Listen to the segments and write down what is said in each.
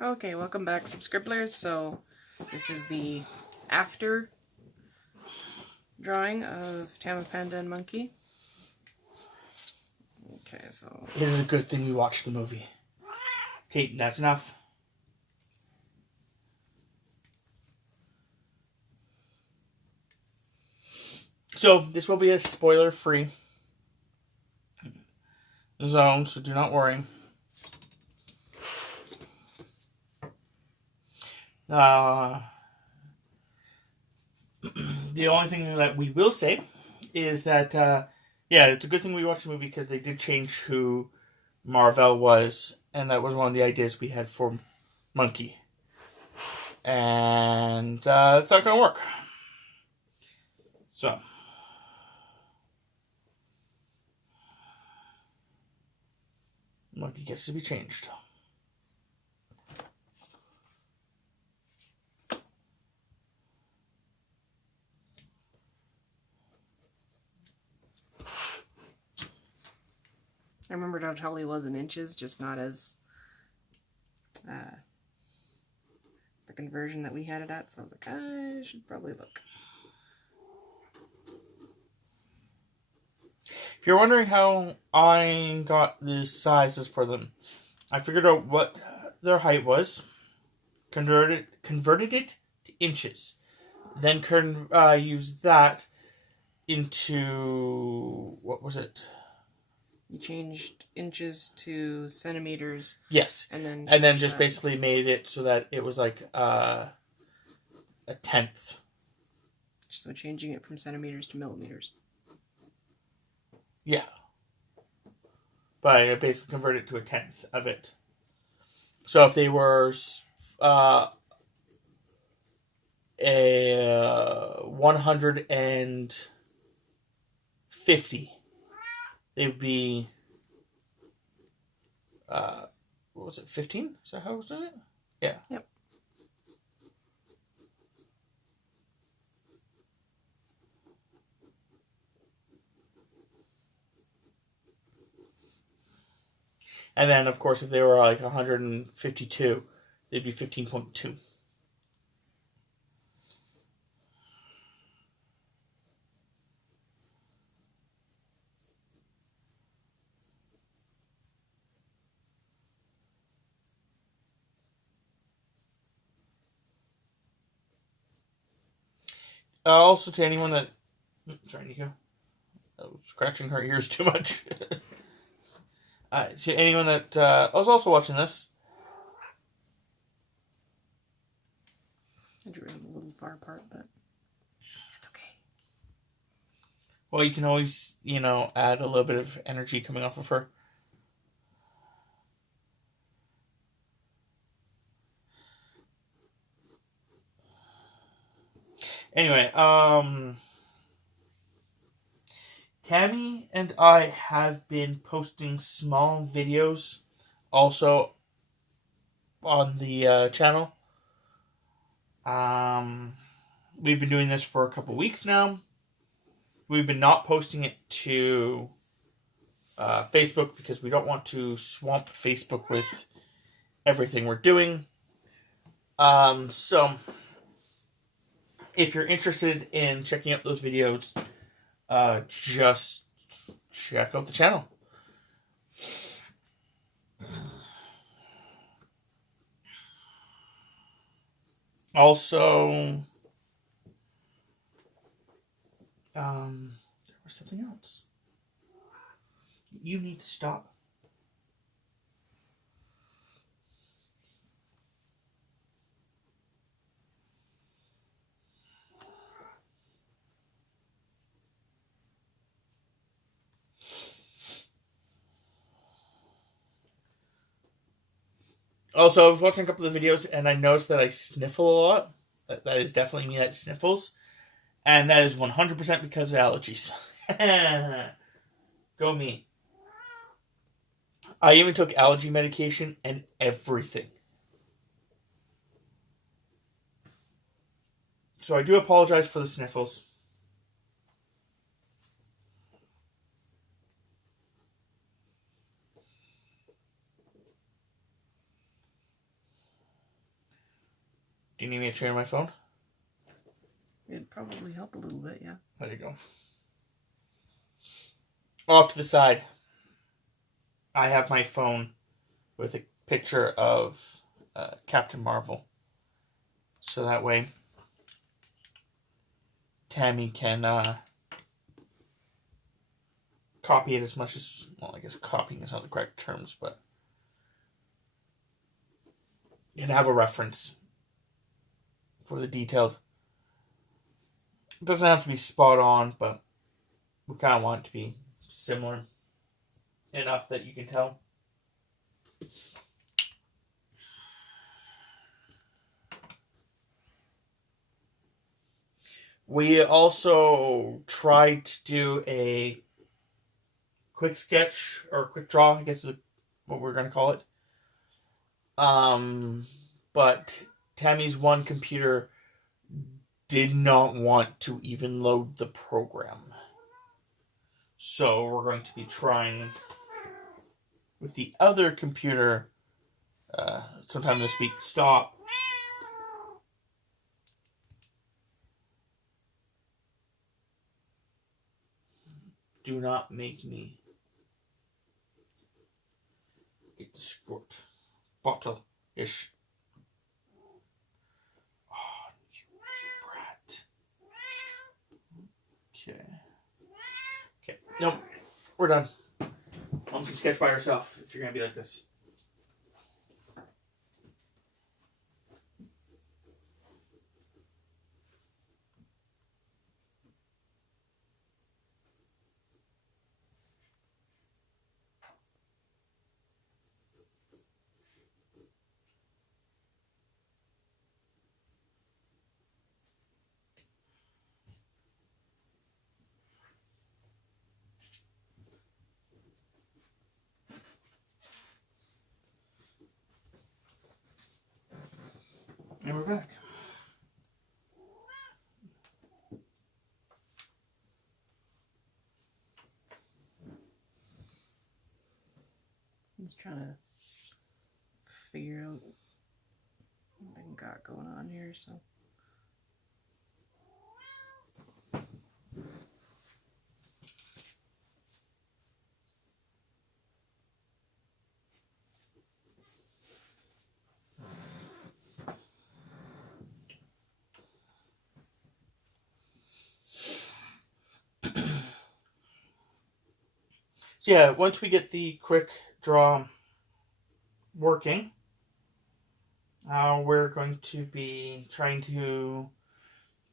Okay, welcome back, subscribers. So, this is the after drawing of Tammapanda and Monkey. Okay, so... It is a good thing we watched the movie. Okay, that's enough. So, this will be a spoiler-free zone, so do not worry. The only thing that we will say is that, yeah, it's a good thing we watched the movie because they did change who Marvel was, and that was one of the ideas we had for Monkey. And it's not going to work. So, Monkey gets to be changed. I remembered how tall he was in inches, just not as the conversion that we had it at, so I was like, I should probably look. If you're wondering how I got the sizes for them, I figured out what their height was, converted it to inches, then used that into, what was it? You changed inches to centimeters. Yes. And then just basically made it so that it was like a tenth. So changing it from centimeters to millimeters. Yeah. But I basically converted it to a tenth of it. So if they were a 150, they would be, what was it, 15? Is that how I was doing it? Yeah. Yep. And then, of course, if they were like 152, they'd be 15.2. Also, to anyone that... Sorry, Neko. I was scratching her ears too much. To anyone that was also watching this... I drew them a little far apart, but it's okay. Well, you can always, add a little bit of energy coming off of her. Anyway, Tammy and I have been posting small videos also on the channel. We've been doing this for a couple weeks now. We've been not posting it to Facebook because we don't want to swamp Facebook with everything we're doing. So, if you're interested in checking out those videos, just check out the channel. Also, there was something else. You need to stop. Also, I was watching a couple of the videos and I noticed that I sniffle a lot. That is definitely me that sniffles. And that is 100% because of allergies. Go me. I even took allergy medication and everything. So I do apologize for the sniffles. Do you need me to share my phone? It'd probably help a little bit, yeah. There you go. Off to the side, I have my phone with a picture of Captain Marvel. So that way, Tammy can copy it as much as... Well, I guess copying is not the correct terms, but... You can have a reference for the detailed. It doesn't have to be spot on, but we kind of want it to be similar enough that you can tell. We also tried to do a quick sketch or quick draw, I guess is what we're going to call it. But Tammy's one computer did not want to even load the program. So we're going to be trying with the other computer sometime this week. Stop. Do not make me get the squirt bottle-ish. Oh, you brat. Okay. Okay. Nope. We're done. Mom can sketch by herself if you're going to be like this. And we're back. Just trying to figure out what I got going on here, so. So yeah, once we get the quick draw working, we're going to be trying to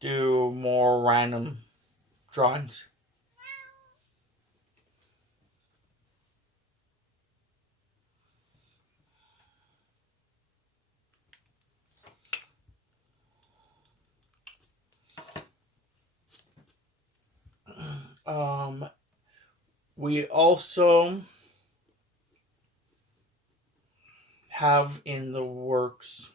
do more random drawings. We also have in the works,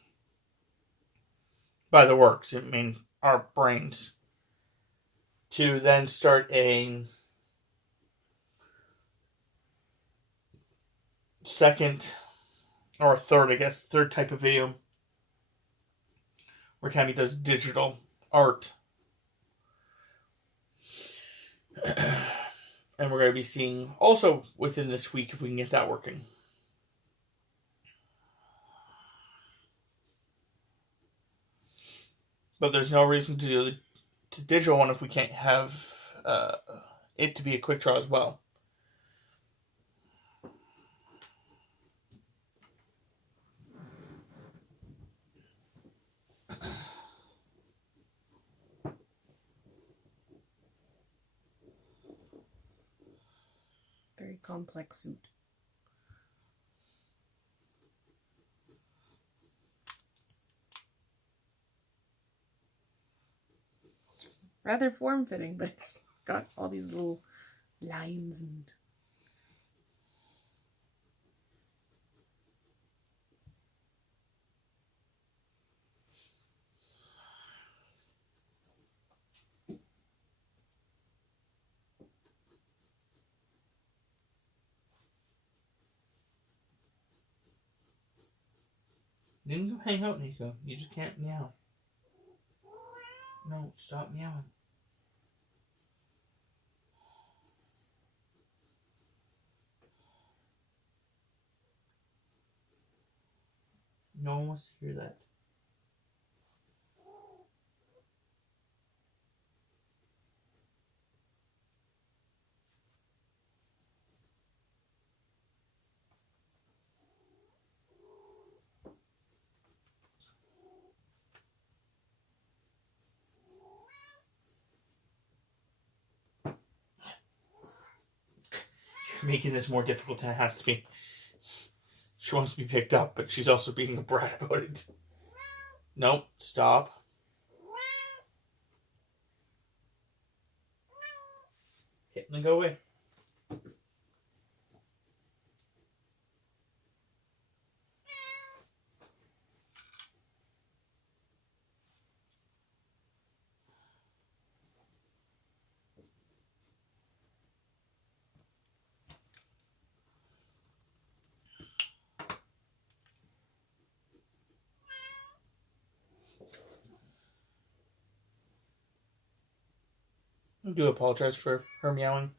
by the works, I mean our brains, to then start a second, or third, I guess, third type of video where Tammy does digital art. And we're going to be seeing also within this week if we can get that working. But there's no reason to do the digital one if we can't have it to be a quick draw as well. Very complex suit. Rather form-fitting, but it's got all these little lines and... You can go hang out, Neko. You just can't meow. No, stop meowing. No one wants to hear that. You're making this more difficult than it has to be. She wants to be picked up, but she's also being a brat about it. Nope, stop. Hit and then go away. I do apologize for her meowing.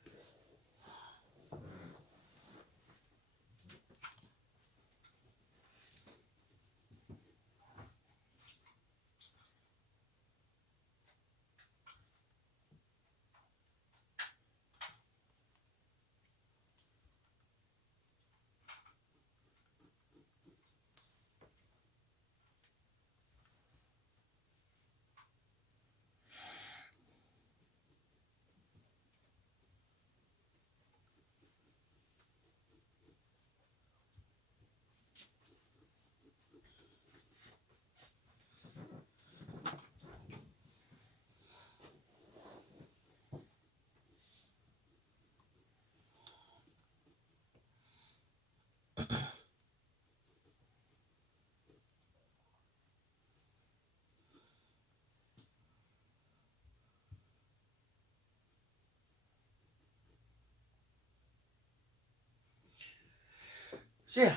So yeah.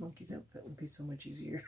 Monkey's outfit would be so much easier.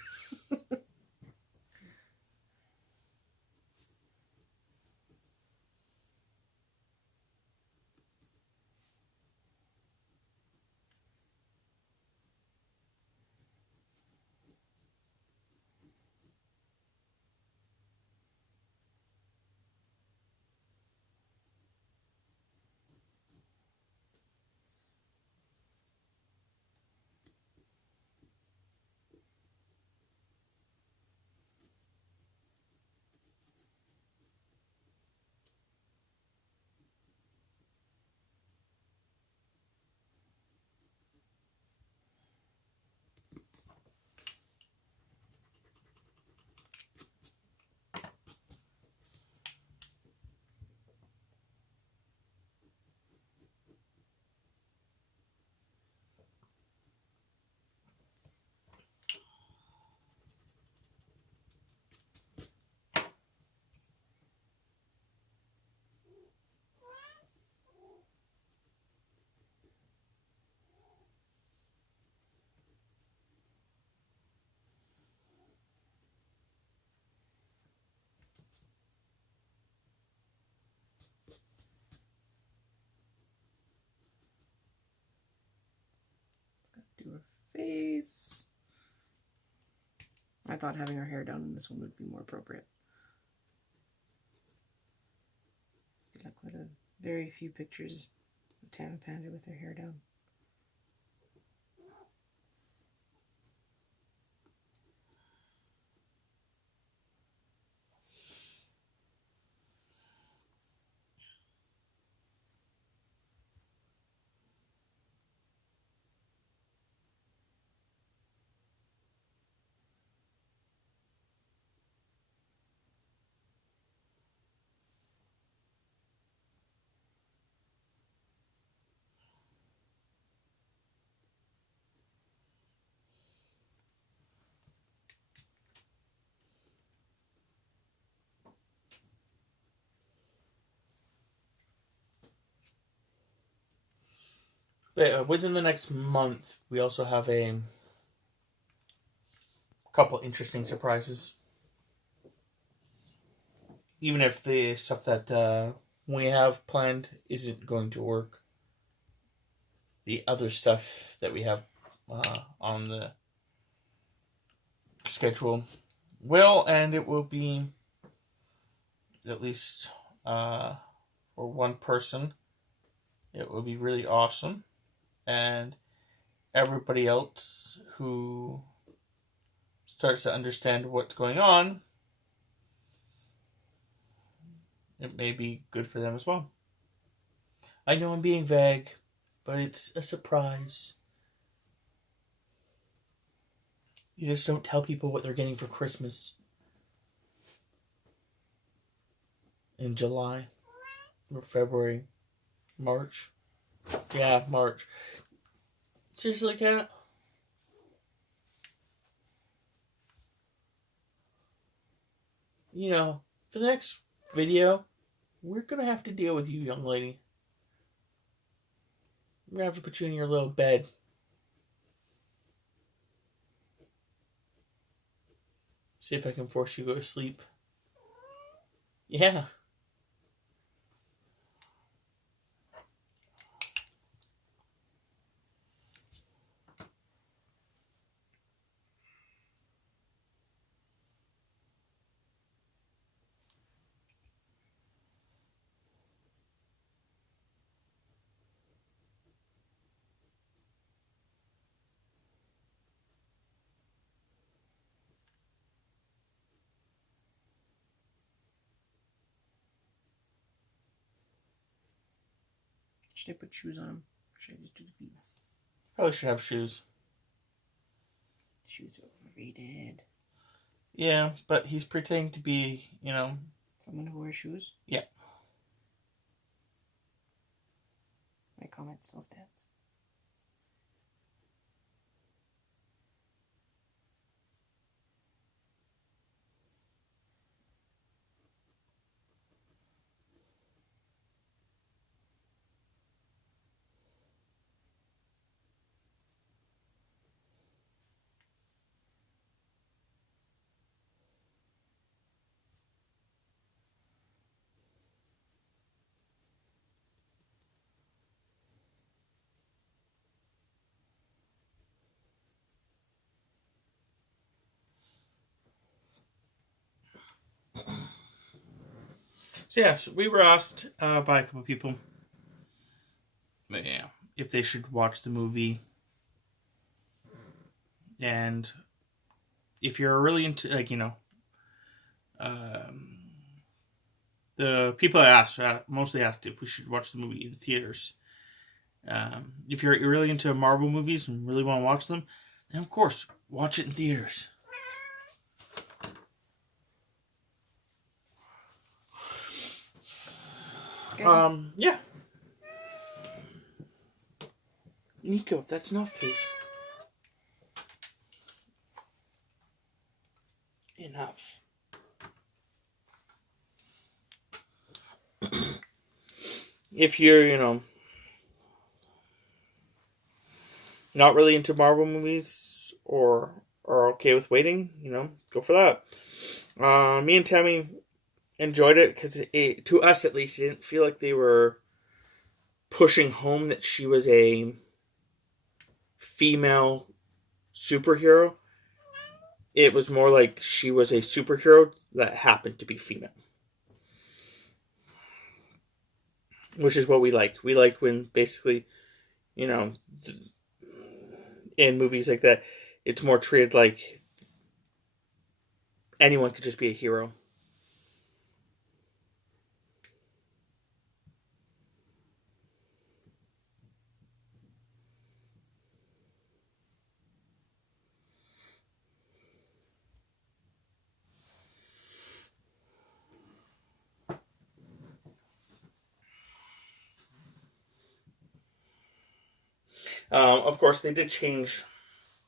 Do her face. I thought having her hair down in this one would be more appropriate. Like with a very few pictures of Tammapanda with her hair down. But within the next month, we also have a couple interesting surprises. Even if the stuff that we have planned isn't going to work, the other stuff that we have on the schedule will, and it will be at least for one person. It will be really awesome, and everybody else who starts to understand what's going on, it may be good for them as well. I know I'm being vague, but it's a surprise. You just don't tell people what they're getting for Christmas in July or February, March. Yeah, March. Seriously, Kat? You know, for the next video, we're going to have to deal with you, young lady. We're going to have to put you in your little bed. See if I can force you to go to sleep. Yeah. Should I put shoes on him? Should I just do the feet? Probably should have shoes. Shoes are overrated. Yeah, but he's pretending to be, Someone who wears shoes? Yeah. My comment still stands. So yes, we were asked by a couple people, if they should watch the movie, and if you're really into, the people I asked mostly asked if we should watch the movie in theaters. If you're really into Marvel movies and really want to watch them, then of course watch it in theaters. Yeah. Neko, that's enough, please. Enough. If you're, not really into Marvel movies or are okay with waiting, go for that. Me and Tammy enjoyed it because to us at least, it didn't feel like they were pushing home that she was a female superhero. It was more like she was a superhero that happened to be female. Which is what we like. We like when basically, in movies like that, it's more treated like anyone could just be a hero. Of course, they did change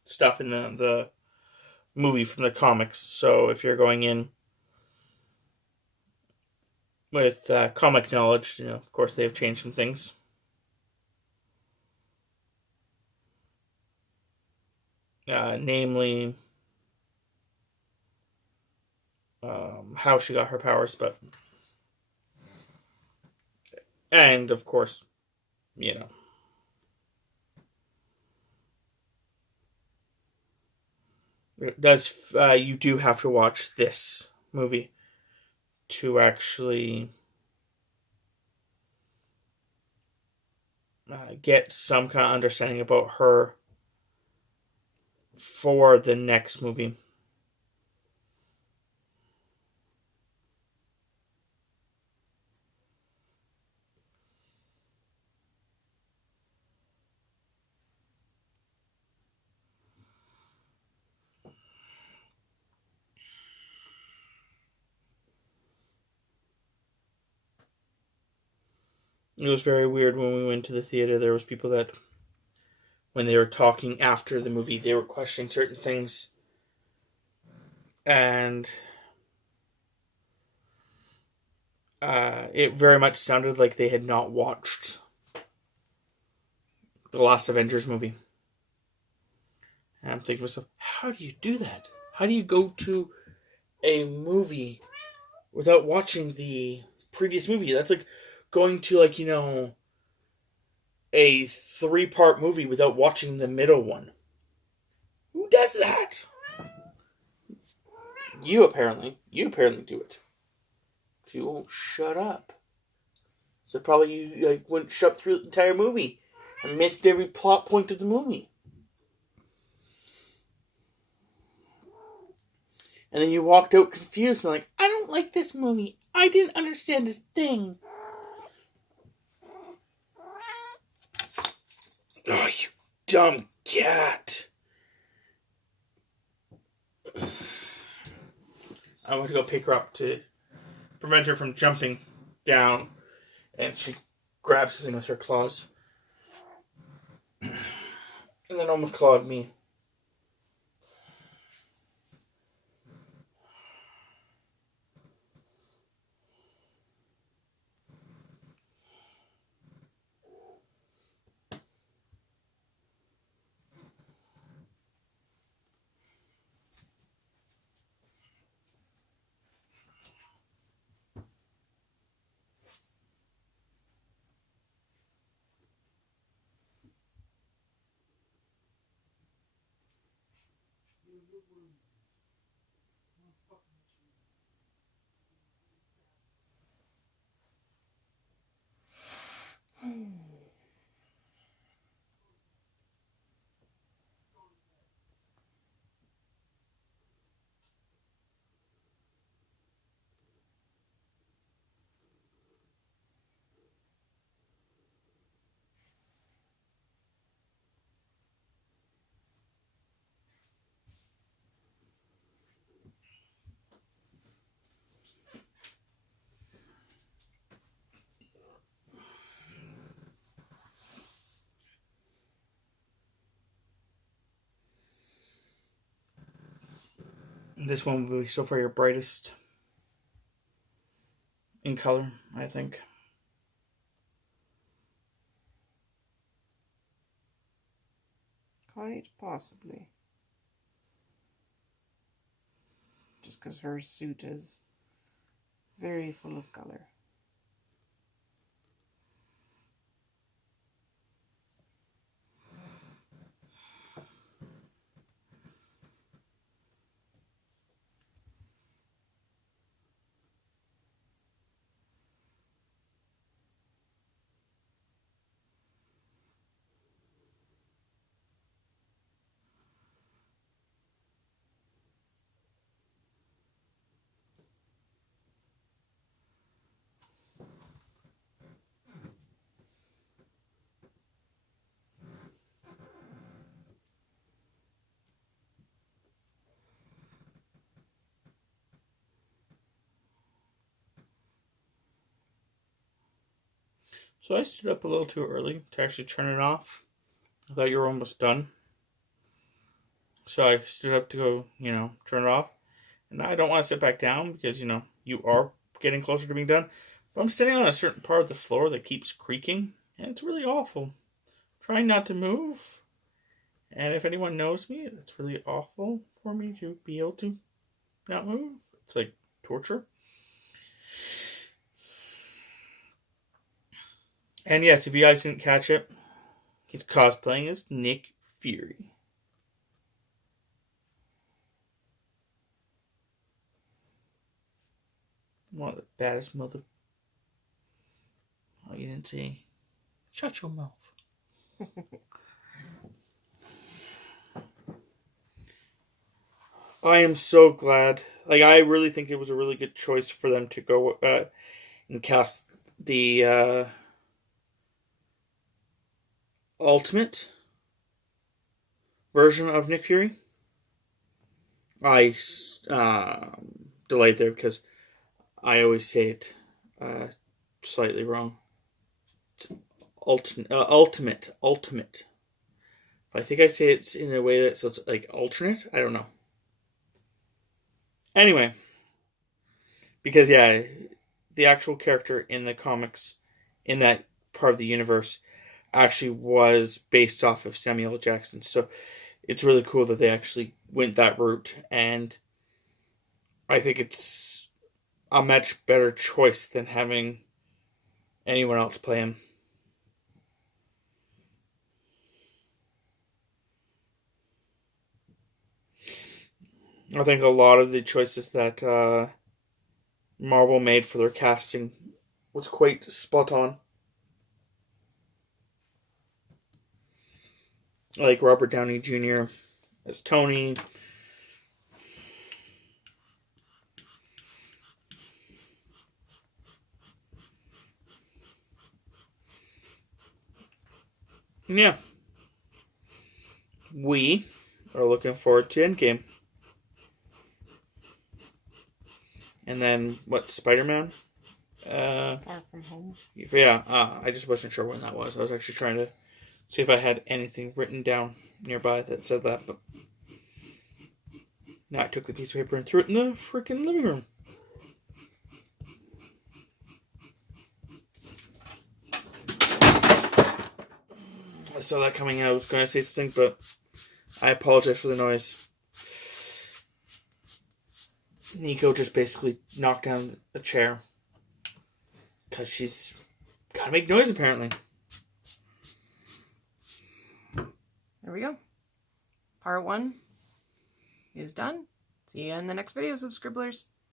stuff in the movie from the comics. So if you're going in with comic knowledge, of course they have changed some things. namely how she got her powers, and of course, you know, it does. You do have to watch this movie to actually get some kind of understanding about her for the next movie. It was very weird when we went to the theater. There was people that, when they were talking after the movie, they were questioning certain things, and it very much sounded like they had not watched the last Avengers movie. And I'm thinking to myself, how do you do that? How do you go to a movie without watching the previous movie? That's like going to, like, you know, a 3-part movie without watching the middle one. Who does that? You apparently do it. You won't shut up. So probably you like wouldn't shut up through the entire movie and missed every plot point of the movie. And then you walked out confused and like, I don't like this movie. I didn't understand this thing. Oh, you dumb cat. I went to go pick her up to prevent her from jumping down, and she grabs something with her claws. And then almost clawed me. This one will be so far your brightest in color, I think. Quite possibly. Just because her suit is very full of color. So I stood up a little too early to actually turn it off. I thought you were almost done. So I stood up to go, turn it off. And I don't want to sit back down because, you are getting closer to being done. But I'm standing on a certain part of the floor that keeps creaking. And it's really awful. Trying not to move. And if anyone knows me, it's really awful for me to be able to not move. It's like torture. And yes, if you guys didn't catch it, he's cosplaying as Nick Fury. One of the baddest mother... Oh, you didn't see. Shut your mouth. I am so glad. Like, I really think it was a really good choice for them to go and cast the ultimate version of Nick Fury. I delayed there because I always say it slightly wrong. It's ultimate. I think I say it in a way that's like alternate. I don't know. Anyway, because yeah, the actual character in the comics, in that part of the universe, actually was based off of Samuel L. Jackson. So it's really cool that they actually went that route, and I think it's a much better choice than having anyone else play him. I think a lot of the choices that Marvel made for their casting was quite spot on. Like Robert Downey Jr. as Tony. Yeah. We are looking forward to Endgame. And then, what, Spider-Man? Far From Home. Yeah, I just wasn't sure when that was. I was actually trying to see if I had anything written down nearby that said that, but now I took the piece of paper and threw it in the freaking living room. I saw that coming in. I was going to say something, but I apologize for the noise. Neko just basically knocked down a chair because she's got to make noise, apparently. There we go. Part 1 is done. See you in the next video, Subscribblers.